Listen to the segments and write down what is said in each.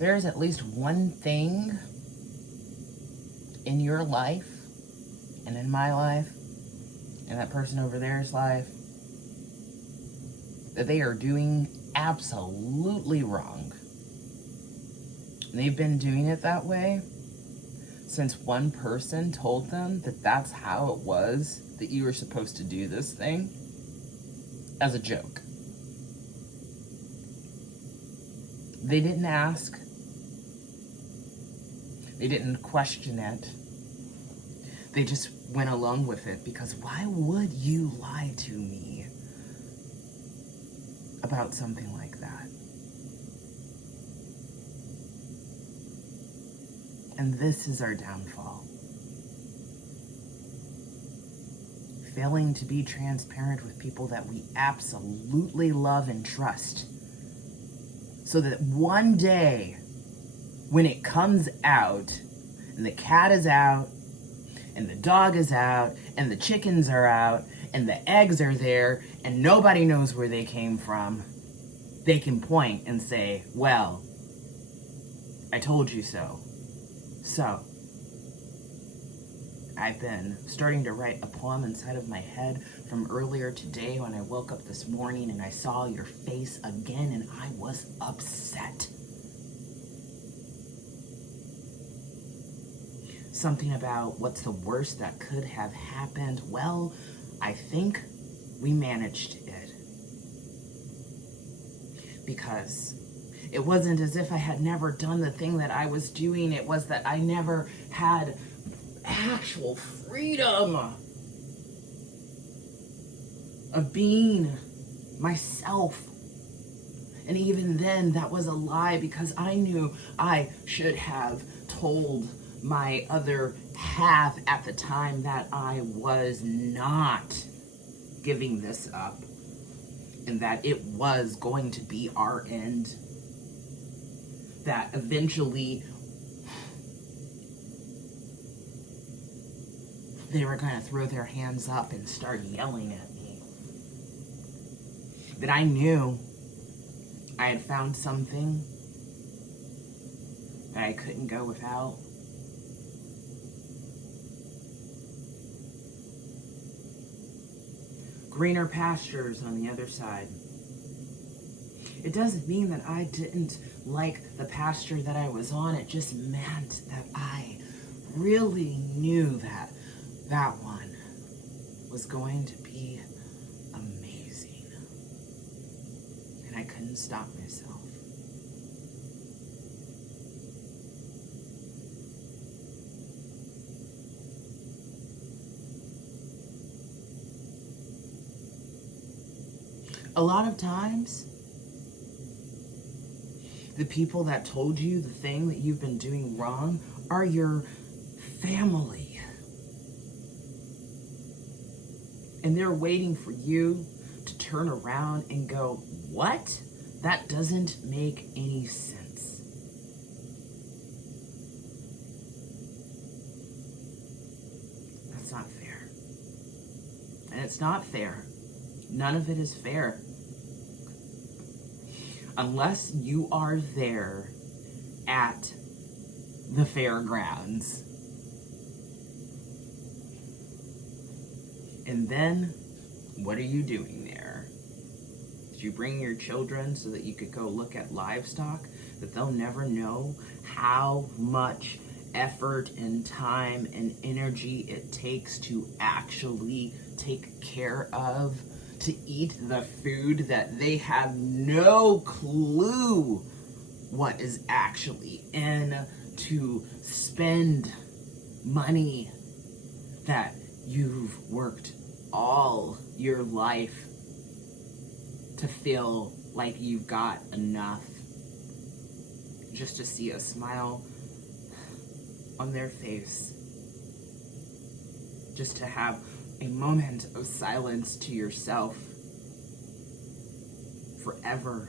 there's at least one thing in your life and in my life and that person over there's life that they are doing absolutely wrong. And they've been doing it that way since one person told them that that's how it was, that you were supposed to do this thing as a joke. They didn't ask. They didn't question it. They just went along with it, because why would you lie to me about something like that? And this is our downfall. Failing to be transparent with people that we absolutely love and trust. So that one day, when it comes out, and the cat is out, and the dog is out, and the chickens are out, and the eggs are there, and nobody knows where they came from, they can point and say, well, I told you so. So, I've been starting to write a poem inside of my head from earlier today when I woke up this morning and I saw your face again and I was upset. Something about what's the worst that could have happened. Well, I think we managed it. Because it wasn't as if I had never done the thing that I was doing. It was that I never had actual freedom of being myself. And even then, that was a lie, because I knew I should have told my other half at the time that I was not giving this up, and that it was going to be our end. That eventually they were going to throw their hands up and start yelling at me. That I knew I had found something that I couldn't go without. Greener pastures on the other side. It doesn't mean that I didn't like the pasture that I was on. It just meant that I really knew that that one was going to be amazing. And I couldn't stop myself. A lot of times, the people that told you the thing that you've been doing wrong are your family. And they're waiting for you to turn around and go, what? That doesn't make any sense. That's not fair. And it's not fair. None of it is fair. Unless you are there at the fairgrounds. And then, what are you doing there? Did you bring your children so that you could go look at livestock that they'll never know how much effort and time and energy it takes to actually take care of? To eat the food that they have no clue what is actually in, to spend money that you've worked all your life to feel like you've got enough, just to see a smile on their face, just to have a moment of silence to yourself forever.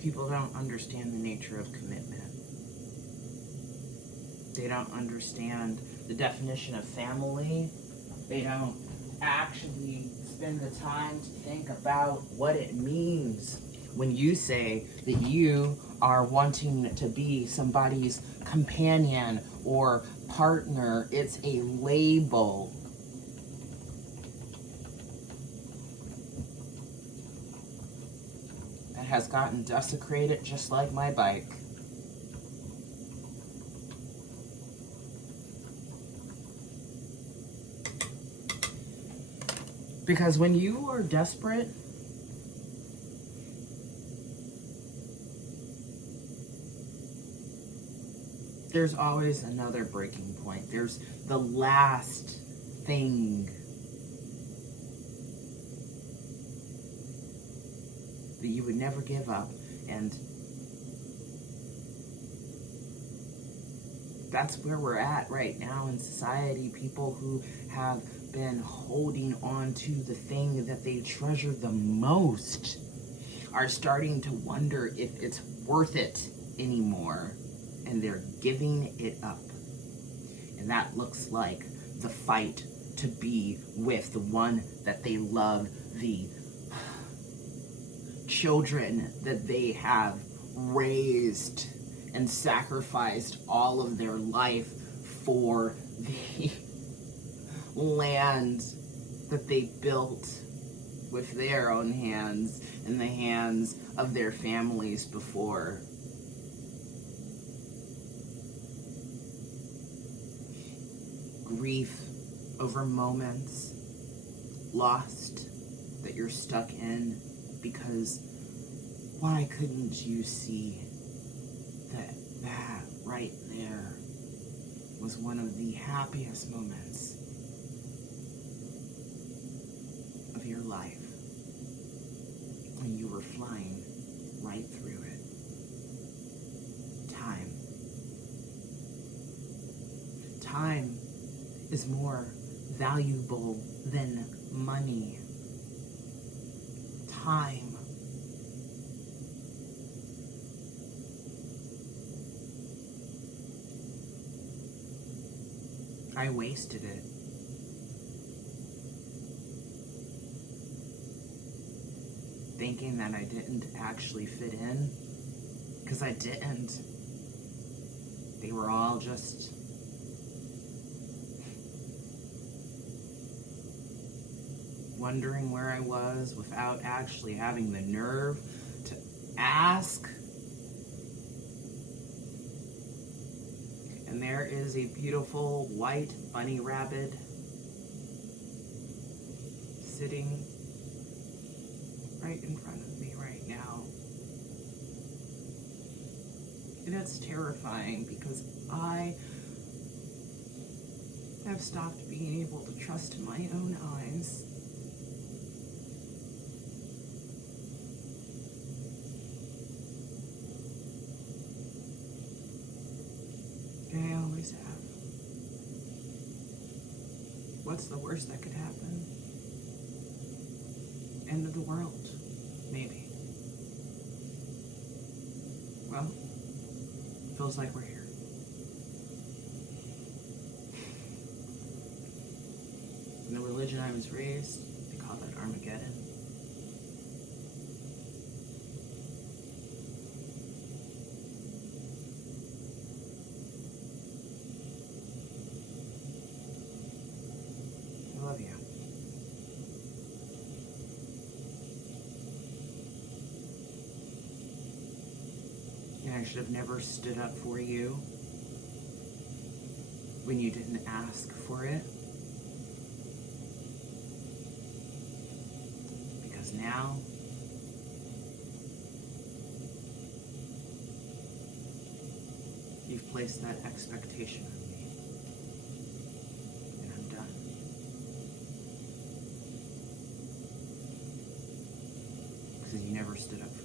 People don't understand the nature of commitment. They don't understand the definition of family. They don't actually spend the time to think about what it means when you say that you are wanting to be somebody's companion or partner. It's a label. That has gotten desecrated just like my bike. Because when you are desperate, there's always another breaking point. There's the last thing that you would never give up. And that's where we're at right now in society. People who have been holding on to the thing that they treasure the most are starting to wonder if it's worth it anymore, and they're giving it up. And that looks like the fight to be with the one that they love, the children that they have raised and sacrificed all of their life for, the land that they built with their own hands and the hands of their families before. Grief over moments lost that you're stuck in because why couldn't you see that right there was one of the happiest moments of your life, and you were flying right through it. Time is more valuable than money. Time. I wasted it. Thinking that I didn't actually fit in, because I didn't. They were all just wondering where I was without actually having the nerve to ask. And there is a beautiful white bunny rabbit sitting right in front of me right now. And it's terrifying because I have stopped being able to trust my own eyes. I always have. What's the worst that could happen? End of the world, maybe. Well, feels like we're here. In the religion I was raised, they call that Armageddon. I love you. And I should have never stood up for you when you didn't ask for it. Because now you've placed that expectation on me. And I'm done. Because you never stood up for me.